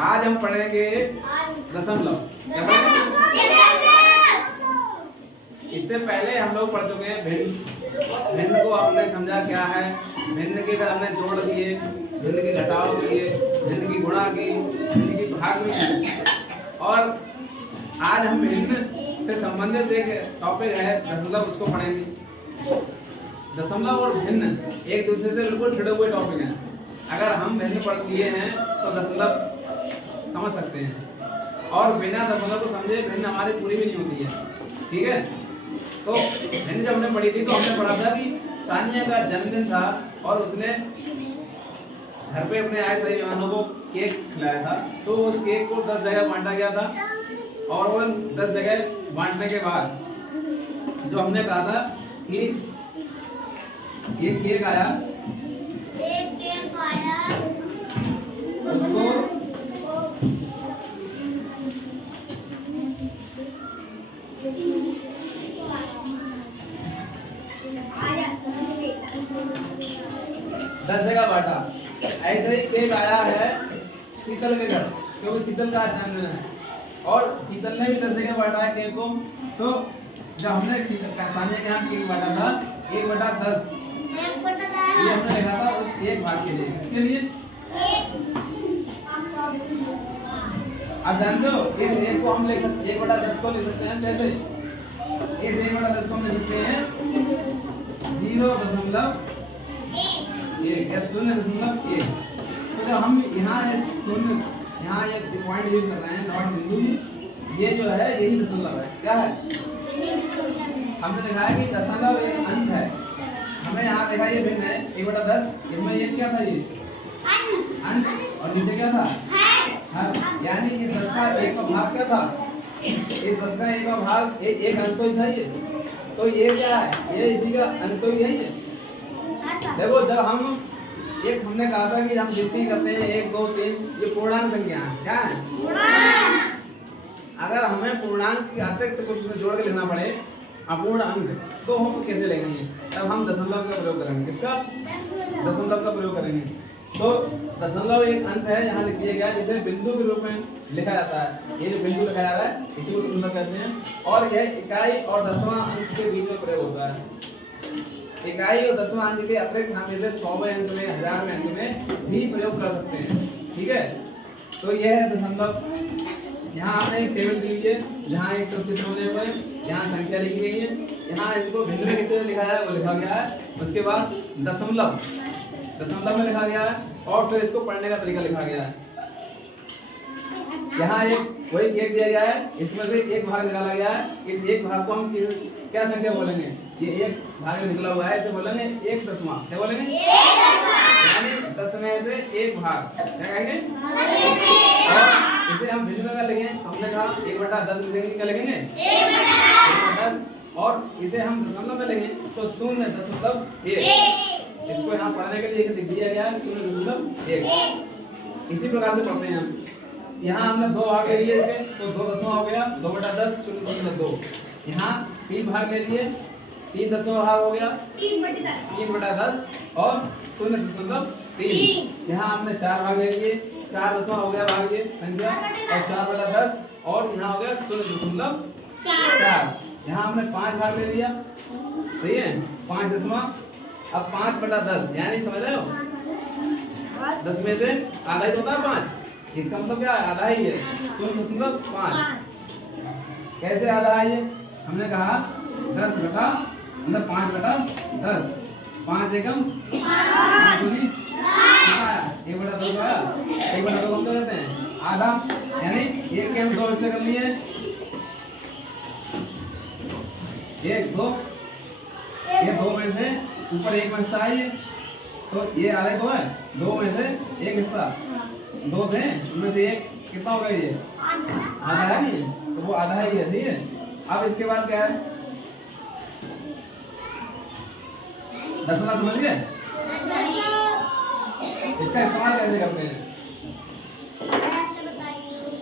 आज हम पढ़ेंगे दशमलव। क्या पढ़ेंगे? इससे पहले हम लोग पढ़ चुके हैं भिन्न। भिन्न को आपने समझा क्या है, भिन्न की तरह हमने जोड़ दिए, भिन्न की घटाव किए, भिन्न की गुणा की, भिन्न की भाग में की। और आज हम भिन्न से संबंधित एक टॉपिक है दशमलव, उसको पढ़ेंगे। दशमलव और भिन्न एक दूसरे से बिल्कुल जुड़े हुए टॉपिक हैं। अगर हम भिन्न पढ़ लिए हैं तो दशमलव समझ सकते हैं, और बिना दशमलव को समझे भिन्न हमारी पूरी भी नहीं होती है। ठीक है, तो भिन्न जब हमने पढ़ी थी तो हमने पढ़ा था कि सानिया का जन्मदिन था और उसने घर पे अपने आए सभी मेहमानों को केक खिलाया था। तो उस केक को 10 जगह बांटा गया था, और वो 10 जगह बांटने के बाद जो हमने कहा था कि ये केक आया, उसको 10 जगह बांटा। ऐसे ही केक आया है शीतल के घर, क्योंकि शीतल का जन्मदिन है, और शीतल ने भी 10 जगह बांटा है केक को। तो जब हमने सानिया के यहाँ केक बांटा था 1/10, ये हमने लिखा था उस एक भाग के लिए। किसके लिए? अब जानते हो इस एक को हम लिख सकते 1/10 को लिख सकते हैं कैसे? इस 1/10 को हम लिख सकते हैं 0.1 या 0.1। तो जब हम यहाँ शून्य यहाँ ये पॉइंट यूज कर रहे हैं, नॉट बिंदु, ये जो है यही दशमलव है। क्या है? हमने लिखा है कि दशमलव एक अंश है। हमें यहाँ देखा ये भिन्न है 1/10, इसमें ये क्या था? ये अंश, और नीचे क्या था? हर। यानी कि 10 का 1 का भाग क्या था? इस 10 का 1 का भाग एक अंश तो ही था ये। तो ये क्या है? ये इसी का अंश तो ही है ये। देखो जब हम एक हमने कहा था कि हम गिनती करते हैं 1 2 3, ये पूर्णांक संख्या है। क्या है? अगर हमें पूर्णांक के अतिरिक्त कुछ में जोड़ के लिखना पड़े अपूर्ण अंक, तो हम कैसे लेंगे? तब हम दशमलव का प्रयोग करेंगे। किसका? दशमलव का प्रयोग करेंगे। तो दशमलव एक अंश है, यहाँ लिख दिया गया, जिसे बिंदु के रूप में लिखा जाता है। ये जो बिंदु लिखा जा रहा है इसी को दशमलव कहते हैं, और यह इकाई और दसवां अंक के बीच में प्रयोग होता है। इकाई और दसवां अंक के अतिरिक्त हम इसे 100वें अंक में, 1000वें अंक में भी प्रयोग कर सकते हैं। ठीक है, तो यह है दशमलव। यहाँ आपने एक टेबल दी है जहाँ एक चित्र बने हुए हैं, यहाँ संख्या लिखी गई है, यहाँ इसको भिन्न में किसे लिखा है वो लिखा गया है। उसके बाद दशमलव में लिखा गया है, और फिर इसको पढ़ने का तरीका लिखा गया है। यहाँ एक वही केक दिया गया है, इसमें से एक भाग निकाला गया है। इस एक भाग को हम क्या संख्या बोलेंगे? ये एक भाग में निकला हुआ है, इसे बोलेंगे 1/10। क्या बोलेंगे? यानी 10 में से एक भाग। क्या कहेंगे? और इसे हम भिन्न में क्या लिखेंगे? हमने कहा 1/10 लिखेंगे। क्या लिखेंगे? 1/10। और इसे हम दशमलव में लिखेंगे तो 0.1। इसको यहाँ पढ़ने के लिए लिख दिया गया है 0.1। इसी प्रकार से पढ़ते हैं हम। यहाँ हमने 2 भाग ले लिए इसके, तो 2 दसवां हो गया 2/10 0.2। यहाँ 3 भाग ले लिए, 3 दसवां भाग हो गया 3/10 और 0.3। यहाँ हमने 4 भाग ले लिए, 4 दसवां हो गया भाग ये संख्या, और 4/10, और यहाँ हो गया 0.4। यहाँ हमने 5 भाग ले लिया, सही है, 5 दसवां। अब 5/10 यानी समझ रहे हो 10 में से आधा ही होता है 5। इसका मतलब क्या है? आधा ही है 0.5। कैसे आधा है ये? हमने कहा 10 बटा मतलब 5/10, 5 एकम 5 दूनी 1/2 आया। 1/2 हम कर देते हैं आधा, यानी 1 के हम 2 हिस्से कर लिए, 1 2, ये 2 में से ऊपर 1 में हिस्सा है, तो ये आधे 2 है, 2 में से 1 हिस्सा 2 थे, उनमें से 1 कितना होगा? ये आधा है नहीं, तो वो आधा ही है। ठीक है, अब इसके बाद क्या है? दशमलव समझ गए? इसका इस्तेमाल कैसे करते हैं?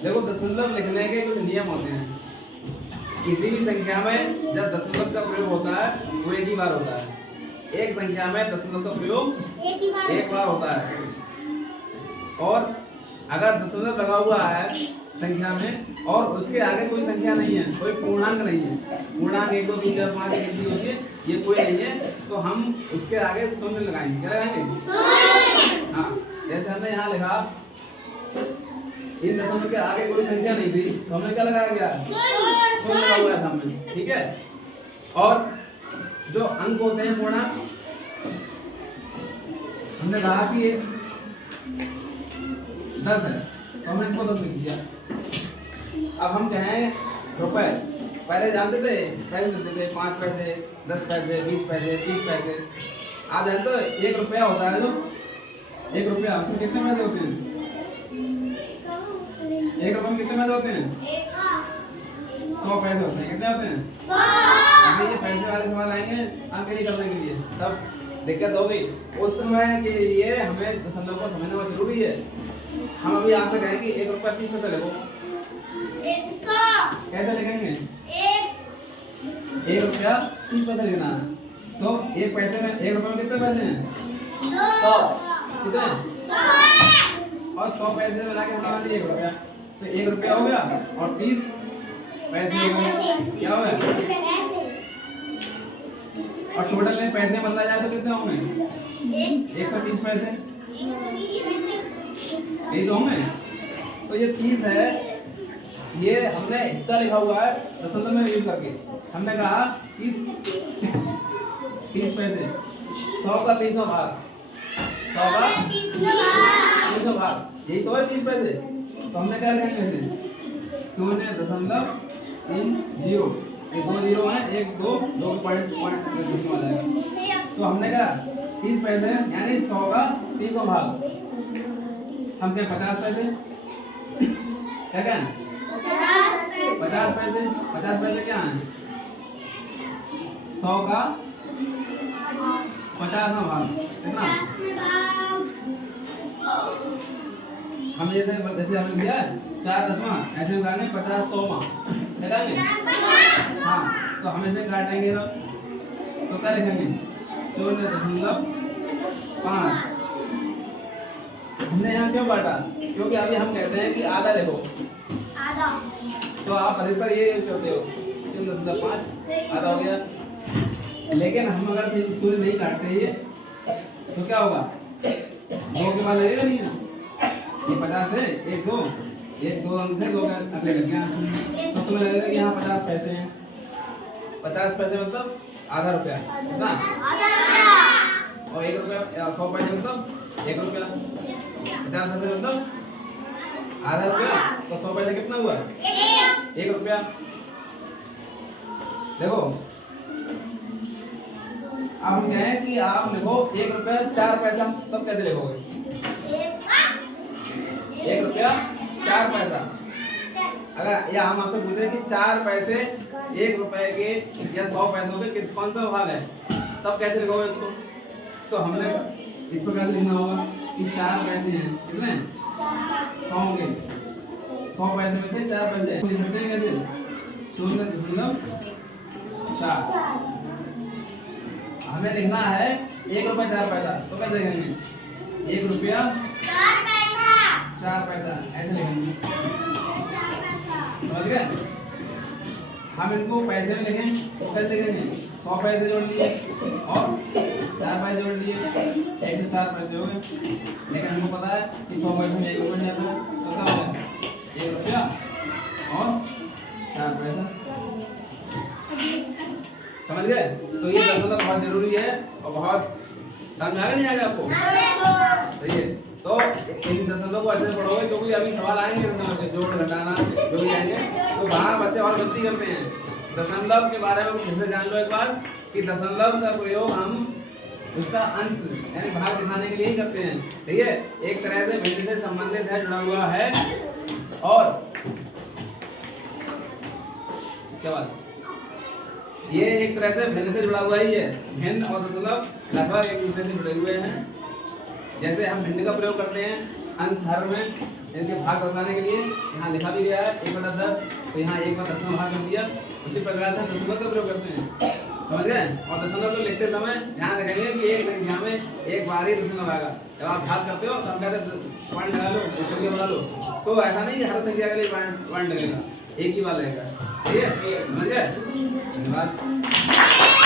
देखो दशमलव लिखने के कुछ नियम होते हैं। किसी भी संख्या में जब दशमलव का प्रयोग होता है वो एक ही बार होता है। एक संख्या में दशमलव का प्रयोग एक बार होता है। और अगर दशमलव लगा हुआ है संख्या में और उसके आगे कोई संख्या नहीं है, कोई पूर्णांक नहीं है, पूर्णांक 1 2 3 4 5 गिनती होती है, ये कोई नहीं है, तो हम उसके आगे शून्य लगाएंगे। क्या लगाएंगे? हाँ, जैसे हमने यहाँ लिखा इन दशमलव के आगे कोई संख्या नहीं थी, तो हमने क्या लगाया गया? शून्य लगा हुआ है सामने। ठीक है। और जो अंक होते हैं पूर्णांक, हमने कहा कि 10 है, तो हमने इसको 10 लिख दिया। अब हम कहें रुपए, पहले जानते थे पैसे देते थे 5 पैसे 10 पैसे 20 पैसे 30 पैसे। आज है तो 1 रुपया होता है, जो 1 रुपया उसमें कितने पैसे होते हैं? 1 रुपये में कितने पैसे होते हैं? 100 पैसे होते हैं। कितने होते हैं? 100। अभी ये पैसे वाले सवाल आएंगे अंक नहीं करने के लिए, तब दिक्कत होगी। उस समय के लिए हमें दशमलव को समझना बहुत जरूरी है। हम अभी आपसे कहेंगे 1 रुपया 30 पैसे लिखो, 100 कैसे लिखेंगे? 1 रुपया 30 पैसे लिखना है। तो 1 पैसे में 1 रुपये में कितने पैसे हैं? 100। कितने? 100 और 100 पैसे मिला के हमारा 1 रुपया, तो 1 रुपया हो गया और 30 पैसे हो गए। क्या हो गया? और टोटल में पैसे बदला जाए तो कितने होंगे? 130 पैसे। यही तो होंगे। तो ये 30 है, ये हमने हिस्सा लिखा हुआ है दशमलव में यूज करके। हमने कहा कि 30 पैसे, 100 का 30वां भाग, 100 का 30वां भाग, यही तो है 30 पैसे। तो हमने क्या लिखा कैसे? 0.30, ये 2 जीरो है, 1 2 2 पॉइंट decimal है। तो हमने कहा 30 पैसे यानी 100 का 30वां भाग, हम क्या 50 पैसे, क्या कहें? 50 पैसे, 50 पैसे क्या है? 100 का 50वां भाग कितना? हम जैसे हमने दिया 4 दसवां, ऐसे हम कहेंगे 50 100वां, क्या कहेंगे? हाँ, तो हम ऐसे काटेंगे ना, तो क्या लिखेंगे? 0.5। हमने यहाँ क्यों काटा? क्योंकि अभी हम कहते हैं कि आधा लिखो, आधा, तो आप अधिकतर ये चाहते हो 0.5 आधा हो गया। लेकिन हम अगर सूर्य नहीं काटते ये, तो क्या होगा? 2 के बाद लगेगा नहीं ना, ये 50 है, 1 2 अंक है, 2 का अगले लग गया, तो तुम्हें लगेगा कि यहाँ 50 पैसे हैं। 50 पैसे मतलब आधा रुपया, कितना? और 1 रुपया 100 पैसे मतलब 1 रुपया, 50 पैसे मतलब आधा रुपया, तो 100 पैसे कितना हुआ? 1 रुपया। देखो अब हम कहें कि आप लिखो 1 रुपया 4 पैसा, तब कैसे लिखोगे? 1 रुपया 4 पैसा। अगर या हम आपसे पूछे कि 4 पैसे 1 रुपए के या 100 पैसों के कौन सा भाग है, तब कैसे लिखोगे इसको? तो हमने इस प्रकार से लिखना होगा कि 4 पैसे हैं, कितने? 100 होंगे, 100 पैसे में से 4 पैसे लिख सकते हैं कैसे? 0.4। हमें लिखना है 1 रुपया 4 पैसा, तो कैसे लिखेंगे? 1 रुपया 4 पैसा, ऐसे लिखेंगे। समझ गए? हम इनको पैसे में लिखें तो कैसे लिखेंगे? 100 पैसे जोड़ लिए और 4 पैसे जोड़ लिए, 104 पैसे हो गए। लेकिन हमको पता है कि 100 पैसे में 1 रुपया जाता है, तो क्या होगा? 1 रुपया और 4 पैसा। समझ गए? तो ये दशमलव बहुत जरूरी है और बहुत समझ में आ गया नहीं आ गया आपको? सही है। तो इन दशमलव को अच्छे से पढ़ोगे, क्योंकि अभी सवाल आएंगे दशमलव के जोड़ घटाना जो भी आएंगे, तो वहाँ बच्चे और गलती करते हैं। दशमलव के बारे में फिर से जान लो एक बार कि दशमलव का प्रयोग हम उसका अंश यानी भाग दिखाने के लिए ही करते हैं। ठीक है? एक तरह से भिन्न से संबंधित है, जुड़ा हुआ है। और क्या बात, ये एक तरह से भिन्न से जुड़ा हुआ ही है। भिन्न और दशमलव लगभग एक दूसरे से जुड़े हुए हैं। जैसे हम भिन्न का प्रयोग करते हैं अंश हर में इनके भाग दर्शाने के लिए, यहाँ लिखा भी गया है 1/10, तो यहाँ 1/10वां भाग कर दिया। उसी प्रकार से दशमलव का प्रयोग करते हैं समझ गए? और दशमलव तो लिखते समय ध्यान रखेंगे कि एक संख्या में एक बार ही दशमलव आएगा। जब आप घात करते हो तो हम कहते हैं पॉइंट लगा लो, संख्या बना लो, तो ऐसा नहीं कि हर संख्या के लिए पॉइंट लगेगा, एक ही बार लगेगा। ठीक है, समझ गए? धन्यवाद।